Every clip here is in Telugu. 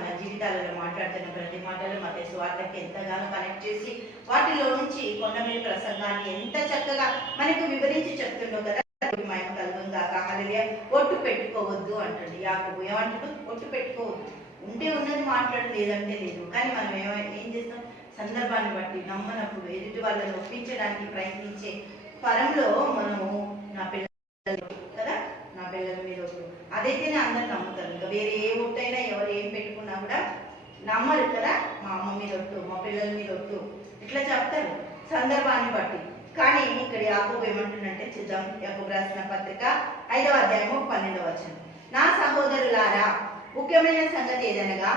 మన జీవితాలలో మాట్లాడుతున్న ప్రతి మాటలు మత్తయి సువార్తకి ఎంతగానో కనెక్ట్ చేసి వాటిలో నుంచి కొండమీద ప్రసంగాన్ని ఎంత చక్కగా మనకు వివరించి చెప్తుండో కదా. మహిమ కలుగును గాక. హల్లెలూయా. ఒట్టు పెట్టుకోవద్దు అంటుంది యాకోబు. ఏమంటాడు? ఒట్టు పెట్టుకోవద్దు. ఉంటే ఉన్నది మాట్లాడు, లేదంటే లేదు. కానీ మనం ఏం చేస్తాం? సందర్భాన్ని బట్టి నమ్మనప్పుడు ఎదుటి వాళ్ళని ఒప్పించడానికి ప్రయత్నించే పరంలో మనము నా పిల్లలు కదా, నా పిల్లల మీద ఒట్టు, అదైతేనే అందరు నమ్ముతారు. ఇంకా వేరే ఏ ఒట్టైనా ఎవరు ఏం పెట్టుకున్నా కూడా నమ్మరు కదా. మా అమ్మ మీద ఒట్టు, మా పిల్లల మీద ఒట్టు ఇట్లా చెప్తారు సందర్భాన్ని బట్టి. కానీ ఇక్కడ యాకోబు ఏమంటుందంటే చూద్దాం. యాకోబు రాసిన పత్రిక 5వ అధ్యాయము 12వ వచనం. నా సహోదరులారా, ముఖ్యమైన సంగతి ఏదనగా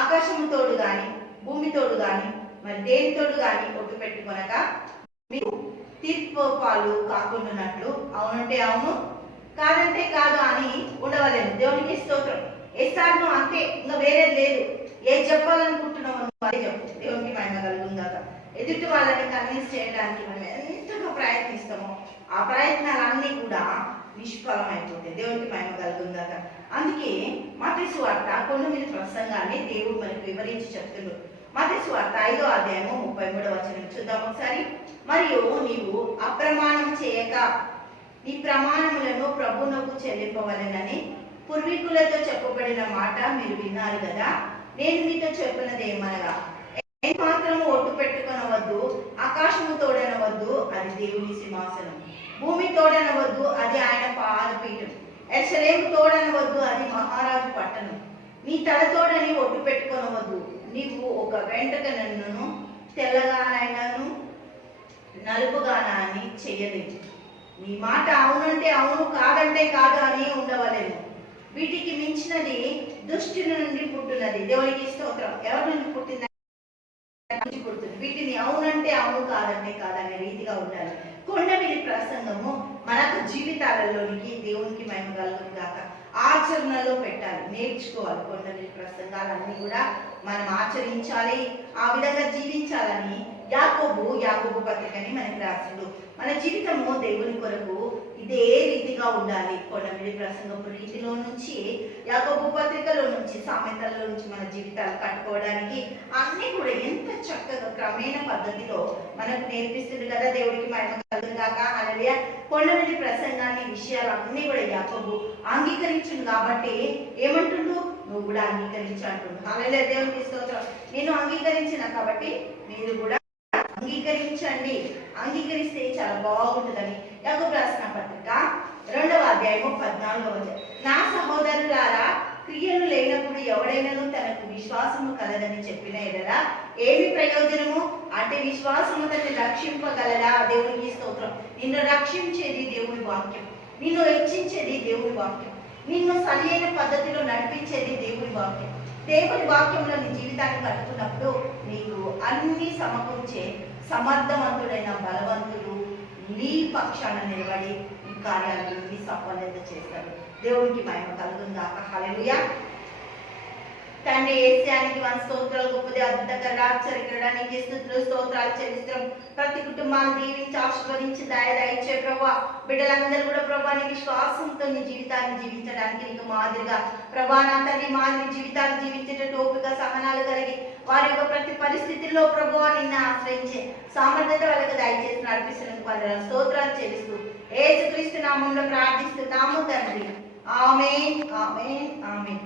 ఆకాశము తోడు గాని భూమి తోడు గాని మరి దేని తోడు గాని ఒట్టు పెట్టుకొనక మీరు తీర్పు పాలు కాకుండానట్లు అవునంటే అవును, కాదంటే కాదు అని ఉండవలేదు. దేవునికి స్తోత్రం. ఎస్సాను అంతే, ఇంకా వేరేది లేదు. ఏది చెప్పాలనుకుంటున్నావు అదే చెప్పు. దేవునికి మహిమ కలుగును గాక. ఎదుటి వాళ్ళని కన్విన్స్ చేయడానికి మనం ఎంతగా ప్రయత్నిస్తామో ఆ ప్రయత్నాలన్నీ కూడా నిష్ఫలమైపోతాయి. దేవునికి మహిమ కలుగును గాక. అందుకే మత్తయి సువార్త కొండ మీద ప్రసంగాన్ని దేవుడు మనకు వివరించి చెప్తున్నాడు. మత్తయి సువార్త 5వ అధ్యాయము 33వ వచనం చూద్దాం ఒకసారి. మరియు నీవు అప్రమాణం చేయక నీ ప్రమాణములను ప్రభువునకు చెల్లింపవలెనని పూర్వీకులతో చెప్పబడిన మాట మీరు విన్నారు కదా. నేను మీతో చెప్పినది ఏమనగా మాత్రము ఒట్టు పెట్టుకొనవద్దు. ఆకాశము తోడనవద్దు, అది దేవుని సింహాసనం. భూమి తోడనవద్దు, అది ఆయన పాదపీఠం. యెరూషలేము తోడనవద్దు, అది మహారాజు పట్టణం. నీ తల తోడని ఒట్టు పెట్టుకొనవద్దు. నీవు ఒక వెంట్రుకను తెల్లగానైనాను నలుపుగానా అని చెయ్యలేదు. నీ మాట అవునంటే అవును, కాదంటే కాదు అని ఉండవలేను. వీటికి మించినది దుష్టి నుండి పుట్టినది. దేవునికి స్తోత్రం. ఎవరి నుండి పుట్టింది? పుడుతుంది. వీటిని అవునంటే అవును, కాదంటే కాదనే రీతిగా ఉండాలి. కొండ మీద ప్రసంగము మనకు జీవితాలలోనికి దేవునికి మహిమ కలుగును గాక ఆచరణలో పెట్టాలి, నేర్చుకోవాలి. కొండ మీద ప్రసంగాలన్నీ కూడా మనం ఆచరించాలి, ఆ విధంగా జీవించాలని యాకోబు పత్రికని మనకి రాసిండు. మన జీవితము దేవుని కొరకు ఇదే రీతిగా ఉండాలి. కొండ మీద ప్రసంగపు రీతిలో నుంచి యాకోబు పత్రికలో నుంచి సామెతల్లో నుంచి మన జీవితాలు కట్టుకోవడానికి అన్ని కూడా ఎంత చక్కగా క్రమేణ పద్ధతిలో మనకు నేర్పిస్తుంది కదా. దేవుడికి మహిమ కలుగును గాక. హల్లెలూయా. కొండ మీద ప్రసంగాన్ని విషయాలు అన్ని కూడా యాకోబు అంగీకరించును కాబట్టి ఏమంటుండు? నువ్వు కూడా అంగీకరించు అంటుండు. హల్లెలూయా. దేవునికి స్తోత్రం. నేను అంగీకరించిన కాబట్టి మీరు కూడా అంగీకరించండి. అంగీకరిస్తే చాలా బాగుంటుందని యాకోబు రాసిన పత్రిక 2వ అధ్యాయము 14వ వచనం. నా సహోదరులారా, క్రియలు లేనప్పుడు ఎవడైనాను తనకు విశ్వాసము కలదని చెప్పిన ఎడల ఏమి ప్రయోజనము? అంటే విశ్వాసము తనని రక్షింపగలరా? దేవునికి స్తోత్రం. నిన్ను రక్షించేది దేవుని వాక్యం, నిన్ను హెచ్చించేది దేవుని వాక్యం, నిన్ను సరైన పద్ధతిలో నడిపించేది దేవుని వాక్యం. దేవుని వాక్యంలో నీ జీవితాన్ని కట్టుకున్నప్పుడు నీకు అన్ని సమకూర్చే సమర్థవంతుడైన బలవంతుడు నీ పక్షాన నిలబడి ఈ కార్యాలన్నీ సఫలత చేస్తాడు. దేవునికి మహిమ కలుగును గాక. హల్లెలూయా. తండ్రి యేసునికి మన స్తోత్రాలు, గొప్పది అద్భుతకర ఆశ్చర్యకరానికి స్తుతులు స్తోత్రాలు చెల్లిస్తున్నాం. ప్రతి కుటుంబాన్ని దీవించి ఆశీర్వదించి దయచే ప్రభా. బిడ్డలందరూ కూడా ప్రభా నీ విశ్వాసంతో నీ జీవితాన్ని జీవించడానికి నీకు మాదిరిగా ప్రభా నా తండ్రి మాదిరి జీవితాన్ని జీవించేటట్టు ఓపిక సహనాలు కలిగి వారి యొక్క ప్రతి పరిస్థితుల్లో ప్రభు నిన్ను ఆశ్రయించే సామర్థ్యత వాళ్ళకి దయచేసి నడిపిస్తున్నందుకు వందనాలు స్తోత్రాలు చెల్లిస్తూ యేసుక్రీస్తు నామంలో ప్రార్థిస్తున్నాము తండ్రి. ఆమేన్, ఆమేన్, ఆమేన్.